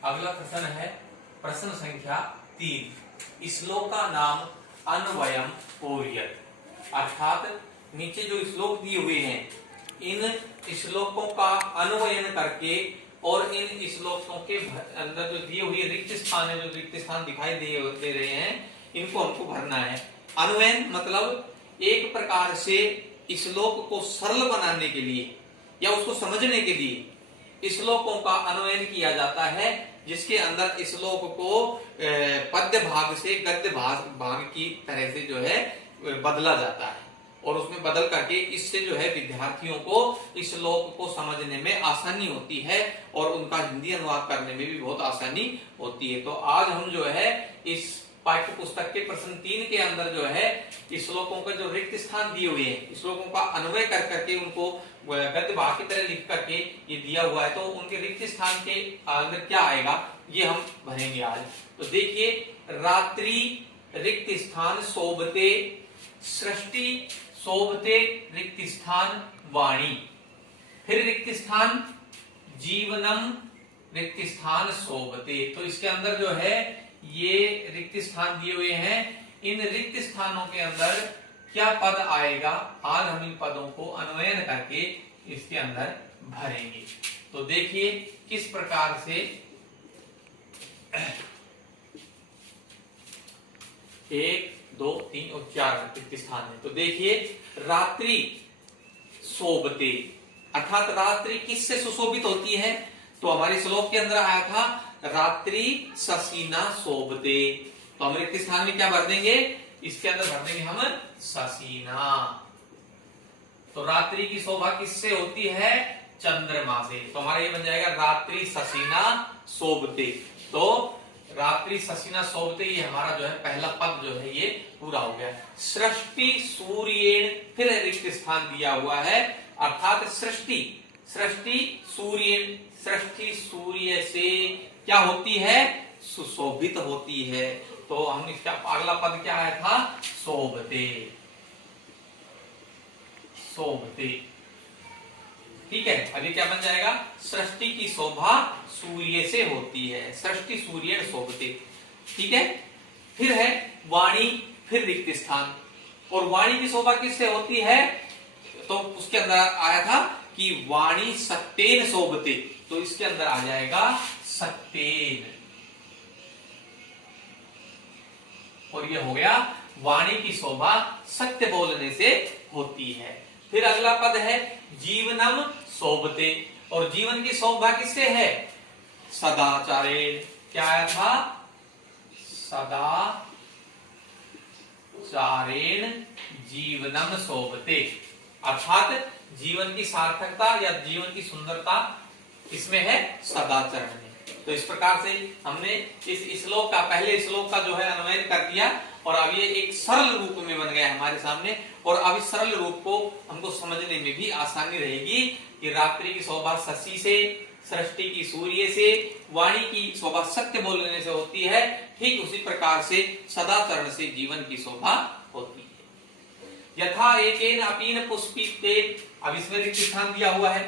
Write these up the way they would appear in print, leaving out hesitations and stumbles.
अगला प्रश्न है प्रश्न संख्या 3। श्लोक का नाम अन्वयम पूर्यत, अर्थात नीचे जो श्लोक दिए हुए हैं इन श्लोकों का अन्वयन करके और इन श्लोकों के अंदर जो दिए हुए रिक्त स्थान है, जो रिक्त स्थान दिखाई दे रहे हैं, इनको हमको भरना है। अन्वयन मतलब एक प्रकार से श्लोक को सरल बनाने के लिए या उसको समझने के लिए श्लोकों का अन्वयन किया जाता है, जिसके अंदर श्लोक को पद्य भाग से गद्य भाग की तरह से जो है बदला जाता है और उसमें बदल करके इससे जो है विद्यार्थियों को इस श्लोक को समझने में आसानी होती है और उनका हिंदी अनुवाद करने में भी बहुत आसानी होती है। तो आज हम जो है इस पाठ्य पुस्तक के प्रश्न 3 के अंदर जो है इस श्लोकों का जो रिक्त स्थान दिए हुए हैं, श्लोकों का अन्वय कर करके उनको गद्य भाग की तरह लिख करके ये दिया हुआ है, तो उनके रिक्त स्थान के अंदर क्या आएगा ये हम भरेंगे आज। तो देखिए, रात्रि रिक्त स्थान शोभते, सृष्टि शोभते रिक्त स्थान वाणी, फिर रिक्त स्थान जीवनम रिक्त स्थान शोभते। तो इसके अंदर जो है ये रिक्त स्थान दिए हुए हैं, इन रिक्त स्थानों के अंदर क्या पद आएगा, आज हम इन पदों को अन्वयन करके इसके अंदर भरेंगे। तो देखिए किस प्रकार से 1 2 3 और 4 रिक्त स्थान है। तो देखिए, रात्रि शोभते, अर्थात रात्रि किससे सुशोभित होती है, तो हमारे श्लोक के अंदर आया था रात्रि शशीना शोभते। तो हम रिक्त स्थान में क्या भर देंगे, इसके अंदर भर देंगे हम शशीना। तो रात्रि की शोभा किससे होती है, चंद्रमा से। तो हमारा ये बन जाएगा रात्रि शशीना शोभते। तो रात्रि शशीना शोभते, ये हमारा जो है पहला पद जो है ये पूरा हो गया। सृष्टि सूर्येण, फिर रिक्त स्थान दिया हुआ है, अर्थात सृष्टि सूर्य, सृष्टि सूर्य से क्या होती है, सुशोभित होती है। तो हम इसका अगला पद क्या आया था, शोभते, ठीक है। अभी क्या बन जाएगा, सृष्टि की शोभा सूर्य से होती है, सृष्टि सूर्य शोभते, ठीक है। फिर है वाणी, फिर रिक्त स्थान, और वाणी की शोभा किससे होती है, तो उसके अंदर आया था कि वाणी सत्येन शोभते। तो इसके अंदर आ जाएगा सत्येन, और ये हो गया वाणी की शोभा सत्य बोलने से होती है। फिर अगला पद है जीवनम शोभते, और जीवन की शोभा किससे है, सदाचारेण। क्या आया था, सदाचारेण जीवनम शोभते, अर्थात जीवन की सार्थकता या जीवन की सुंदरता इसमें है सदाचरण में। तो इस प्रकार से हमने इस श्लोक का, पहले श्लोक का जो है अन्वयन कर दिया, और अब ये एक सरल रूप में बन गया हमारे सामने, और अब इस सरल रूप को हमको समझने में भी आसानी रहेगी कि रात्रि की शोभा शशि से, सृष्टि की सूर्य से, वाणी की शोभा सत्य बोलने से होती है, ठीक उसी प्रकार से सदाचरण से जीवन की शोभा होती है। यथा एकेन अपीन पुष्पितेन, अब इसमें रिक्त स्थान दिया हुआ है।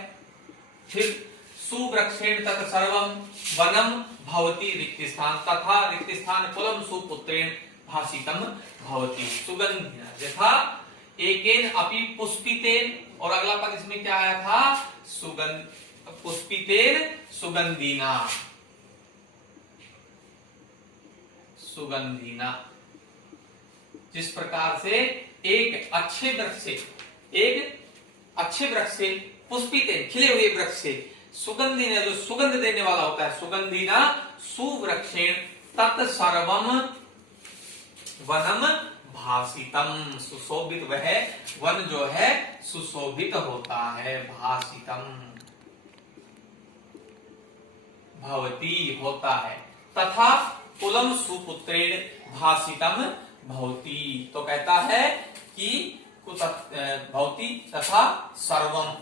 फिर सुवृक्षेण तत् सर्वम वनम भवति रिक्त स्थान, तथा रिक्त स्थान कुलम सुपुत्रेण भासितम भवति सुगंधिना। यथा एकेन अपि पुष्पितेन, और अगला पद इसमें क्या आया था, पुष्पितेन सुगंधिना, जिस प्रकार से एक अच्छे वृक्ष से पुष्पितेन खिले हुए वृक्ष से, सुगंधिना जो सुगंध देने वाला होता है, सुगंधिना सुवृक्षेण तत् सर्वम वनम भासितम, सुशोभित वह वन जो है सुशोभित होता है, भासितम भवति होता है, तथा कुलम सुपुत्रेण भासितम भवति। तो कहता है कि भवति तथा सर्वम,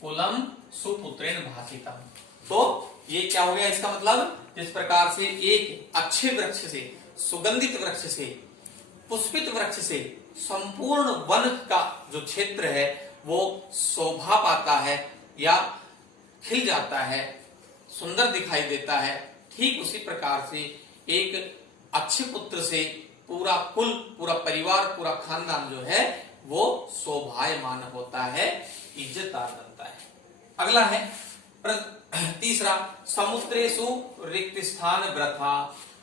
कुलम सुपुत्रेण भासितम। तो ये क्या हो गया, इसका मतलब जिस प्रकार से एक अच्छे वृक्ष से, सुगंधित वृक्ष से पुष्पित वृक्ष से संपूर्ण वन का जो क्षेत्र है वो शोभा पाता है या खिल जाता है, सुंदर दिखाई देता है। ठीक उसी प्रकार से एक अच्छे पुत्र से पूरा कुल, पूरा परिवार, पूरा खानदान जो है वो शोभायमान होता है, इज्जतदार बनता है। अगला है तीसरा, समुद्रेषु रिक्त स्थान वृथा।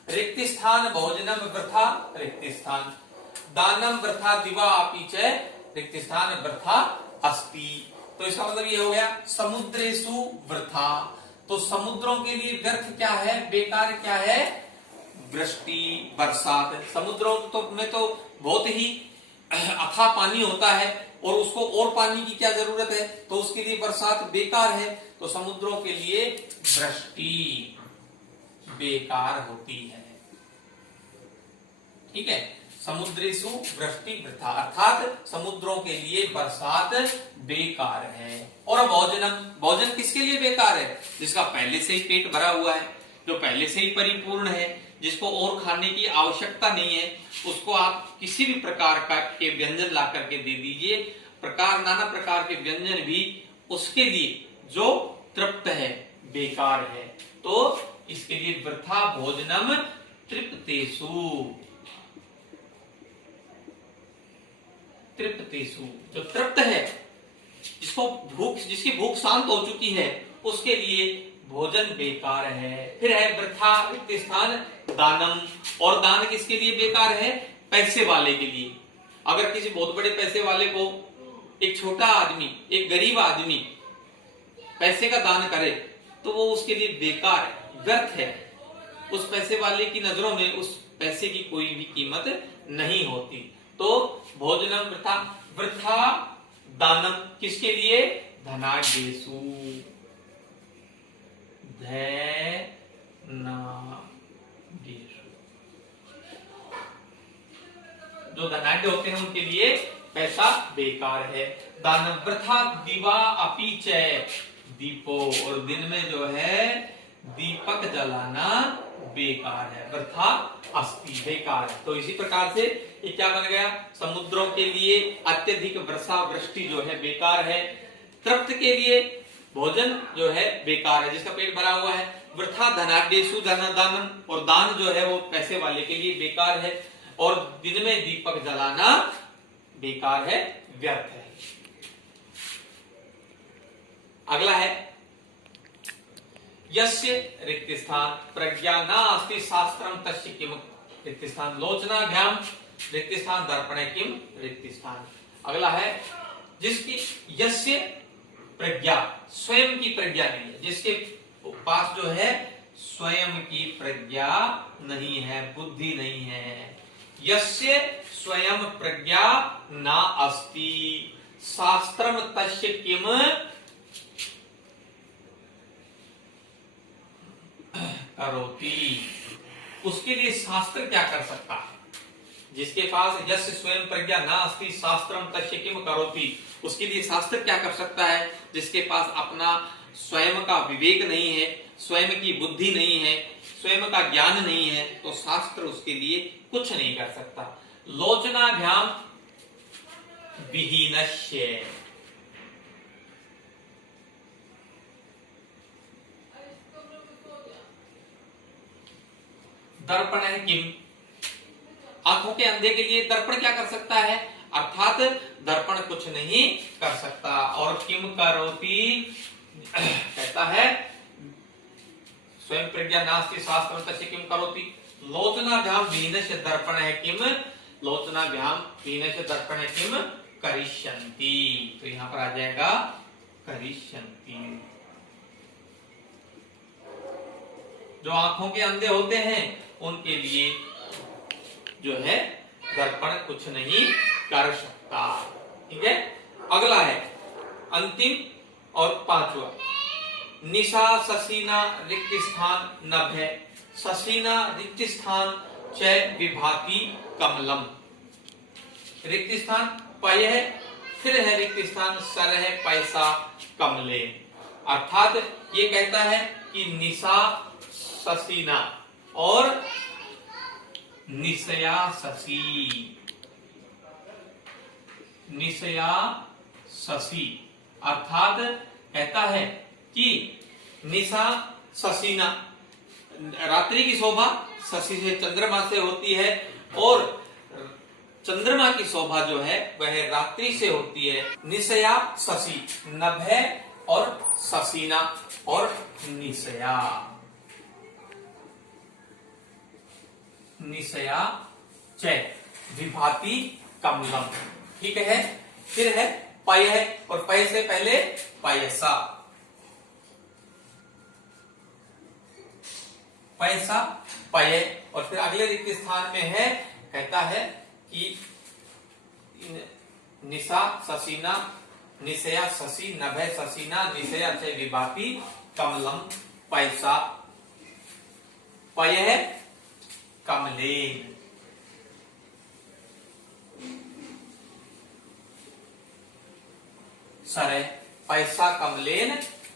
रिक्त स्थान भोजनम वृथा रिक्त स्थान, दानम वृथा दिवा अपि च रिक्त स्थान वृथा अस्ति। तो इसका मतलब ये हो गया समुद्रेषु वृथा, तो समुद्रों के लिए व्यर्थ क्या है, बेकार क्या है, वृष्टि, बरसात। समुद्रों में तो बहुत ही अथाह पानी होता है और उसको और पानी की क्या जरूरत है, तो उसके लिए बरसात बेकार है। तो समुद्रों के लिए वृष्टि बेकार होती है। ठीक है, समुद्रेषु वृष्टि वृथा, अर्थात समुद्रों के लिए बरसात बेकार है। और भोजनम, भोजन किसके लिए बेकार है, जिसका पहले से ही पेट भरा हुआ है, जो पहले से ही परिपूर्ण है, जिसको और खाने की आवश्यकता नहीं है, उसको आप किसी भी प्रकार का के व्यंजन ला करके दे दीजिए, नाना प्रकार के व्यंजन भी उसके लिए जो तृप्त है बेकार है। तो इसके लिए वृथा भोजनम तृप्तेषु, तृप्तेषु जो तृप्त है, जिसकी भूख शांत हो चुकी है, उसके लिए भोजन बेकार है। फिर है वृथा रिक्त स्थान दानम, और दान किसके लिए बेकार है, पैसे वाले के लिए। अगर किसी बहुत बड़े पैसे वाले को एक छोटा आदमी, एक गरीब आदमी पैसे का दान करे तो वो उसके लिए बेकार है, व्यर्थ है। उस पैसे वाले की नजरों में उस पैसे की कोई भी कीमत नहीं होती। तो भोजनम वृथा, वृथा दानम किसके लिए, धनाढ्येषु, जो धनाढ्य होते हैं उनके लिए पैसा बेकार है। दानम वृथा दिवा अपि च, दीपो, और दिन में जो है दीपक जलाना बेकार है, वृथा अस्ति, बेकार है। तो इसी प्रकार से ये क्या बन गया, समुद्रों के लिए अत्यधिक वर्षा वृष्टि जो है बेकार है, तृप्त के लिए भोजन जो है बेकार है, जिसका पेट भरा हुआ है। वृथा धनाढ्येषु दानम, और दान जो है वो पैसे वाले के लिए बेकार है, और दिन में दीपक जलाना बेकार है, व्यर्थ है। अगला है यस्य रिक्त स्थान प्रज्ञा नास्ति शास्त्रम तस्य किम रिक्त स्थान, लोचनाभ्याम रिक्त स्थान दर्पणे किम रिक्त स्थान। अगला है जिसकी यस्य प्रज्ञा, स्वयं की प्रज्ञा नहीं है, जिसके पास जो है स्वयं की प्रज्ञा नहीं है, बुद्धि नहीं है। यस्य स्वयं प्रज्ञा ना अस्ति शास्त्रम तस्य किम करोति, उसके लिए शास्त्र क्या कर सकता है। जिसके पास यस्य स्वयं प्रज्ञा ना अस्ति शास्त्रम तस्य किम करोति, उसके लिए शास्त्र क्या कर सकता है। जिसके पास अपना स्वयं का विवेक नहीं है, स्वयं की बुद्धि नहीं है, स्वयं का ज्ञान नहीं है, तो शास्त्र उसके लिए कुछ नहीं कर सकता। लोचनाभ्याम विहीनस्य, दर्पण है किम, आंखों के अंधे के लिए दर्पण क्या कर सकता है, अर्थात दर्पण कुछ नहीं कर सकता। और किम करोति कहता है स्वयं प्रज्ञा नास्ति शास्त्रम तस्य किम करोति, लोचनाभ्याम विहीनस्य दर्पण है किम, लोचनाभ्याम विहीनस्य दर्पण है किम करिष्यन्ति। तो यहां पर आ जाएगा करिष्यन्ति। जो आंखों के अंधे होते हैं उनके लिए जो है दर्पण कुछ नहीं कर सकता। ठीक है, अगला है अंतिम और पांचवा, निशा शशीना रिक्त स्थान नभ्य, शशीना रिक्त स्थान च विभाति कमलम। रिक्त स्थान पय है, फिर है रिक्त स्थान सर है, पैसा कमले। अर्थात ये कहता है कि निशा शशीना और निशया शशी, निशया शशि, अर्थात कहता है कि निशा शशिना, रात्रि की शोभा शशि से चंद्रमा से होती है और चंद्रमा की शोभा जो है वह रात्रि से होती है। निशया शशि, नभे और शशिना और निशया, निशया च विभाति कमलम। ठीक है, फिर है पय है और पय से पहले पयसा, पैसा पय, और फिर अगले रिक्त स्थान में है, कहता है कि निशा शशिना, निशया शशि, नभे शशिना, निशया च विभाति कमलम पैसा, पय है कमलेन। सर पैसा कमलेन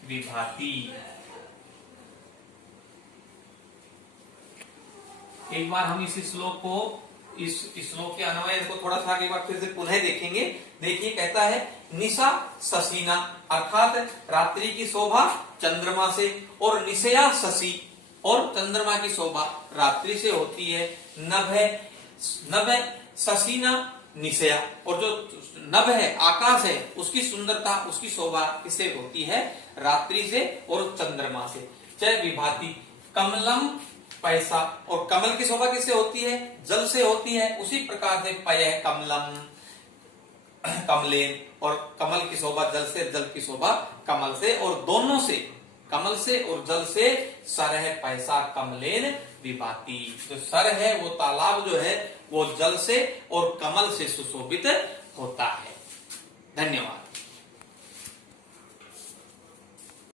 विभाति। एक बार हम इस श्लोक को, इस श्लोक के अन्वय को थोड़ा सा एक बार फिर से पुनः देखेंगे। देखिए, कहता है निशा शशिना, अर्थात रात्रि की शोभा चंद्रमा से, और निशया शशि, और चंद्रमा की शोभा रात्रि से होती है। नभ है, नभ शशिना निशया, और जो नभ है आकाश है उसकी सुंदरता, उसकी शोभा किससे होती है? रात्रि से और चंद्रमा से। च विभाति कमलम पैसा, और कमल की शोभा किससे होती है? जल से होती है। उसी प्रकार से पय है कमलम कमलेन, और कमल की शोभा जल से, जल की शोभा कमल से, और दोनों से, कमल से और जल से सर है पैसा कमलेन विभाति। जो सर है वो तालाब जो है वो जल से और कमल से सुशोभित होता है। धन्यवाद।